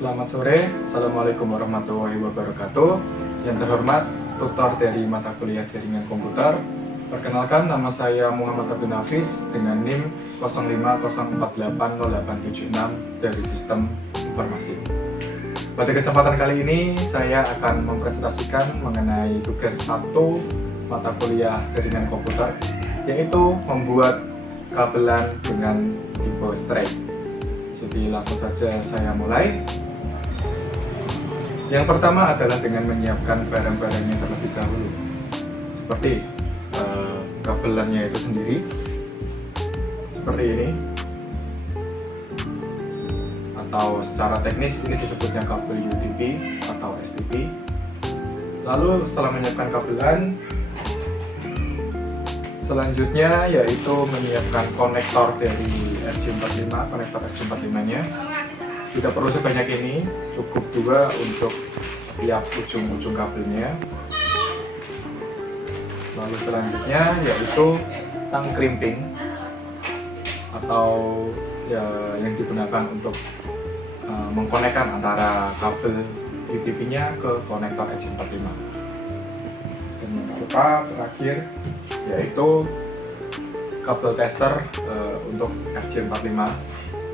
Selamat sore, Assalamualaikum warahmatullahi wabarakatuh. Yang terhormat, tutor dari mata kuliah jaringan komputer. Perkenalkan, nama saya Muhammad Abdul Hafiz dengan NIM 05048087 dari Sistem Informasi. Pada kesempatan kali ini, saya akan mempresentasikan mengenai tugas 1 mata kuliah jaringan komputer, yaitu membuat kabelan dengan tipe straight. Jadi langsung saja saya mulai. Yang pertama adalah dengan menyiapkan barang-barangnya terlebih dahulu, seperti kabelannya itu sendiri, seperti ini, atau secara teknis ini disebutnya kabel UTP atau STP. Lalu setelah menyiapkan kabelan, selanjutnya yaitu menyiapkan konektor dari RJ45, konektor RJ45 nya tidak perlu sebanyak ini, cukup 2 untuk tiap ujung-ujung kabelnya. Lalu selanjutnya yaitu tang crimping atau ya, yang digunakan untuk mengkonekkan antara kabel UTP nya ke konektor RJ45. Dan yang keempat terakhir yaitu kabel tester untuk RJ45,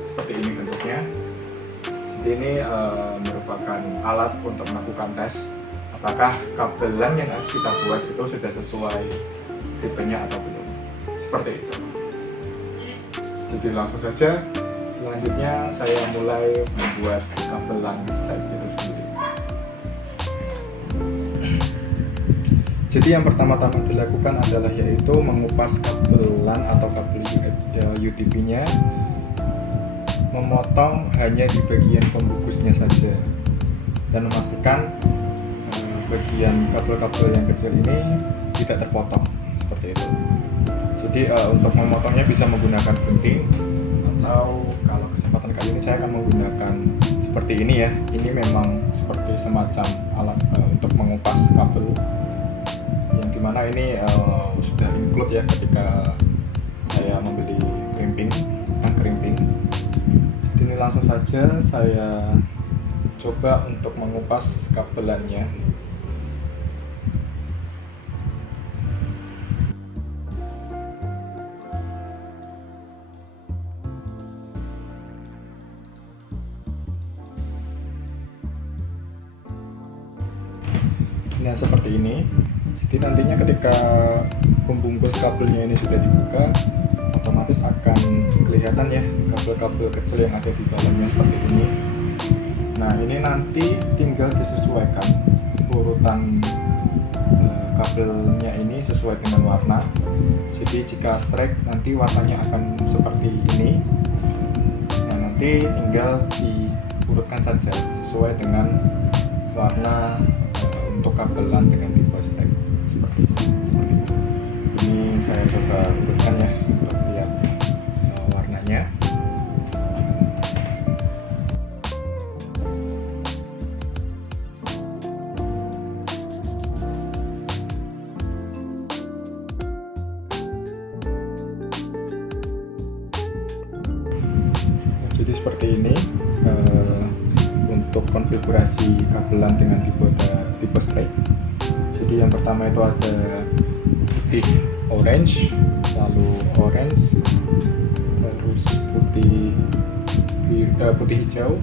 seperti ini bentuknya. Jadi ini merupakan alat untuk melakukan tes apakah kabelan yang kita buat itu sudah sesuai tipenya atau belum, seperti itu. Jadi langsung saja, selanjutnya saya mulai membuat kabelan straight itu sendiri. Jadi yang pertama-tama dilakukan adalah yaitu mengupas kabelan atau kabel UTP nya, memotong hanya di bagian pembungkusnya saja, dan memastikan bagian kabel-kabel yang kecil ini tidak terpotong, seperti itu. Jadi untuk memotongnya bisa menggunakan gunting, atau kalau kesempatan kali ini saya akan menggunakan seperti ini ya. Ini memang seperti semacam alat untuk mengupas kabel, yang dimana ini sudah include ya ketika saya membeli tang crimping. Ini langsung saja saya coba untuk mengupas kabelannya. Nah, seperti ini. Jadi nantinya ketika pembungkus kabelnya ini sudah dibuka, otomatis akan kelihatan ya kabel-kabel kecil yang ada di dalamnya seperti ini. Nah, ini nanti tinggal disesuaikan urutan kabelnya ini sesuai dengan warna. Jadi jika straight nanti warnanya akan seperti ini. Nah, nanti tinggal diurutkan saja sesuai dengan warna untuk kabelan dengan tipe straight, seperti itu. Ini saya coba urutkan ya untuk lihat warnanya. Jadi seperti ini untuk konfigurasi kabelan dengan tipe straight. Jadi yang pertama itu ada putih orange, lalu orange, terus putih hijau,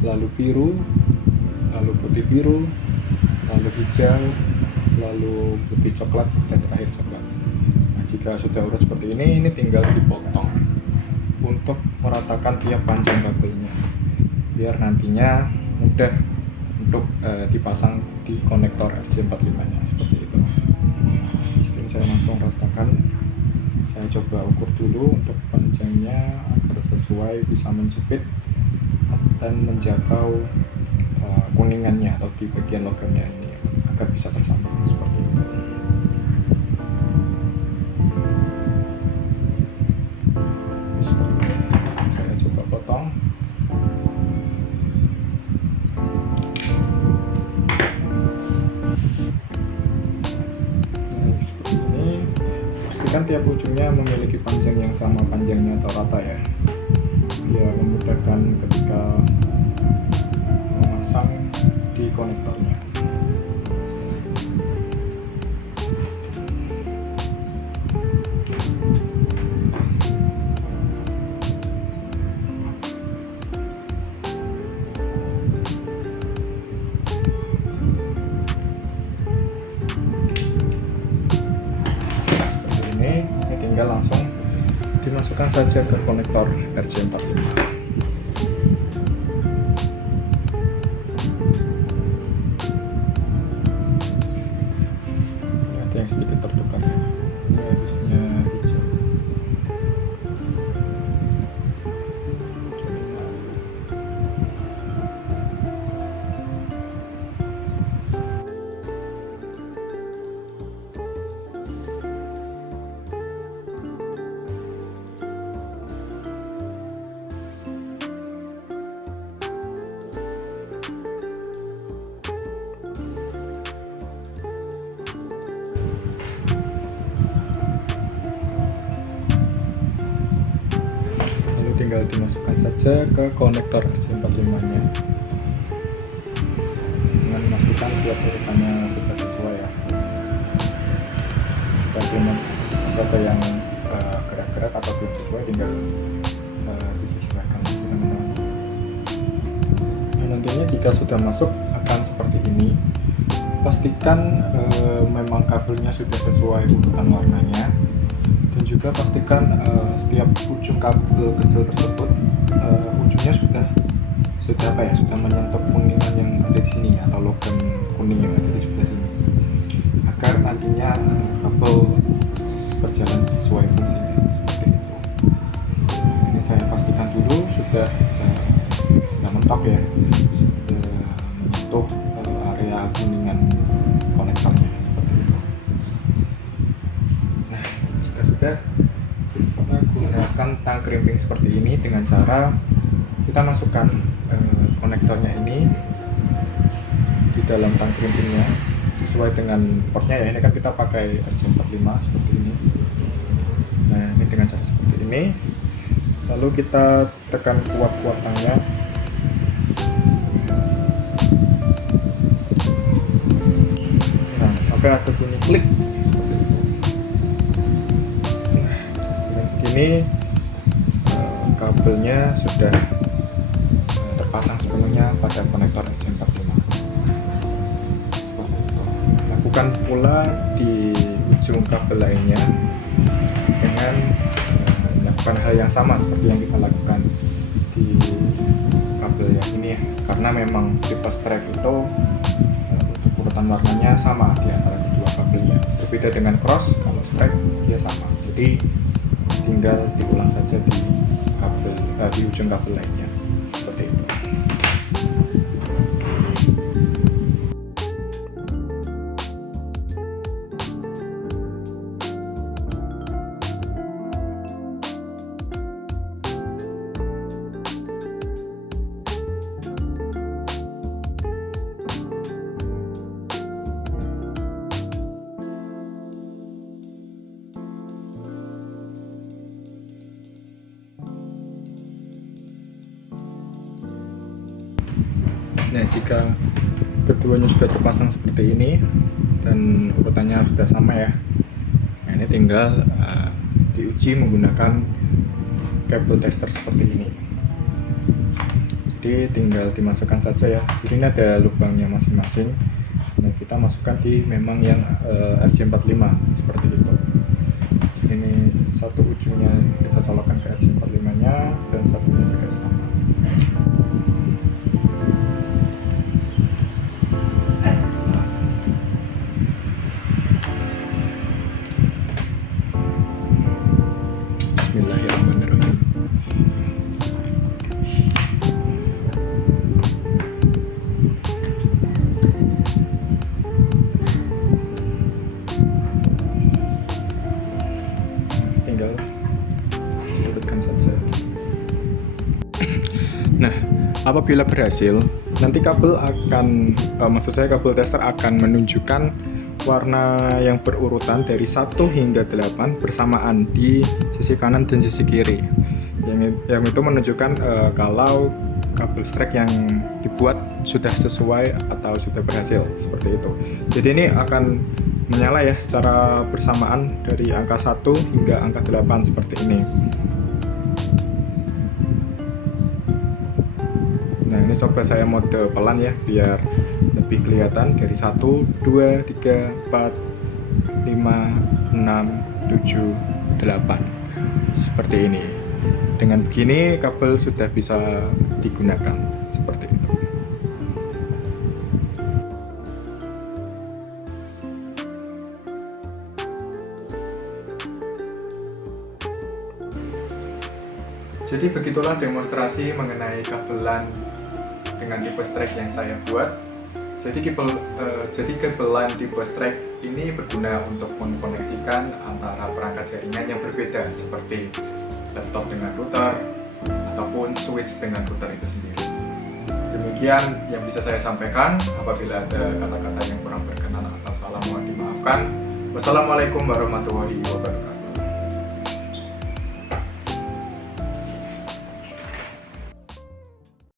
lalu biru, lalu putih biru, lalu hijau, lalu putih coklat, dan terakhir coklat. Nah, jika sudah urut seperti ini tinggal dipotong untuk meratakan tiap panjang kabelnya, biar nantinya mudah untuk dipasang di konektor RJ45 nya, seperti itu. Jadi saya langsung rasakan, saya coba ukur dulu untuk panjangnya agar sesuai, bisa menjepit dan menjangkau kuningannya atau di bagian logamnya ini agar bisa tersambung seperti itu. Saya coba potong. Kan tiap ujungnya memiliki panjang yang sama panjangnya atau rata ya, biar memudahkan ketika pasang di konektornya. Ini tinggal langsung dimasukkan saja ke konektor RJ45. Ada yang sedikit tertukar, ini harusnya hijau. Tinggal dimasukkan saja ke konektor RJ45 nya dengan memastikan tiap urutannya sudah sesuai ya. Bagi ada yang gerak-gerak atau belum sesuai, tinggal disesuaikan teman-teman. Nah, nantinya jika sudah masuk akan seperti ini. Pastikan memang kabelnya sudah sesuai urutan warnanya, dan juga pastikan setiap ujung kabel kecil tersebut ujungnya sudah menyentuh kuningan yang ada di sini atau logam kuning yang ada di sebelah sini, agar nantinya kabel berjalan sesuai fungsinya seperti itu. Ini saya pastikan dulu sudah mentok ya, sudah menyentuh area kuningan konektornya seperti itu. Nah, jika sudah, kita gunakan tang crimping seperti ini dengan cara kita masukkan konektornya ini di dalam tang crimpingnya sesuai dengan portnya ya. Ini kan kita pakai RJ45 seperti ini. Nah, ini dengan cara seperti ini, lalu kita tekan kuat-kuat tangnya. Nah, sampai ada bunyi klik seperti itu. Nah, begini kabelnya sudah terpasang sepenuhnya pada konektor RJ45 seperti itu. Lakukan pula di ujung kabel lainnya dengan melakukan hal yang sama seperti yang kita lakukan di kabel yang ini ya, karena memang tipe strap itu untuk urutan warnanya sama di antara kedua kabelnya. Berbeda dengan cross, kalau strap dia sama, jadi tinggal diulang saja di kabel di ujung kabel lainnya seperti itu. Nah, jika keduanya sudah terpasang seperti ini dan urutannya sudah sama ya, nah ini tinggal diuji menggunakan kabel tester seperti ini. Jadi tinggal dimasukkan saja ya. Jadi ini ada lubangnya masing-masing. Nah, kita masukkan di memang yang RJ45 seperti itu. Ini satu ujungnya kita colokkan ke RJ45 nya dan satunya juga sama. Bismillahirrahmanirrahim. Tinggal urutkan saja. Nah, apabila berhasil, nanti kabel akan kabel tester akan menunjukkan warna yang berurutan dari 1 hingga 8 bersamaan di sisi kanan dan sisi kiri. Yang itu menunjukkan kalau kabel strike yang dibuat sudah sesuai atau sudah berhasil seperti itu. Jadi ini akan menyala ya secara bersamaan dari angka 1 hingga angka 8 seperti ini. Nah, ini coba saya mode pelan ya biar lebih kelihatan dari 1, 2, 3, 4, 5, 6, 7, 8 seperti ini. Dengan begini kabel sudah bisa digunakan seperti itu. Jadi begitulah demonstrasi mengenai kabelan dengan tipe strike yang saya buat. Jadi kabelan tipe strike ini berguna untuk mengkoneksikan antara perangkat jaringan yang berbeda seperti laptop dengan router ataupun switch dengan router itu sendiri. Demikian yang bisa saya sampaikan. Apabila ada kata-kata yang kurang berkenan atau salah mohon dimaafkan. Wassalamualaikum warahmatullahi wabarakatuh.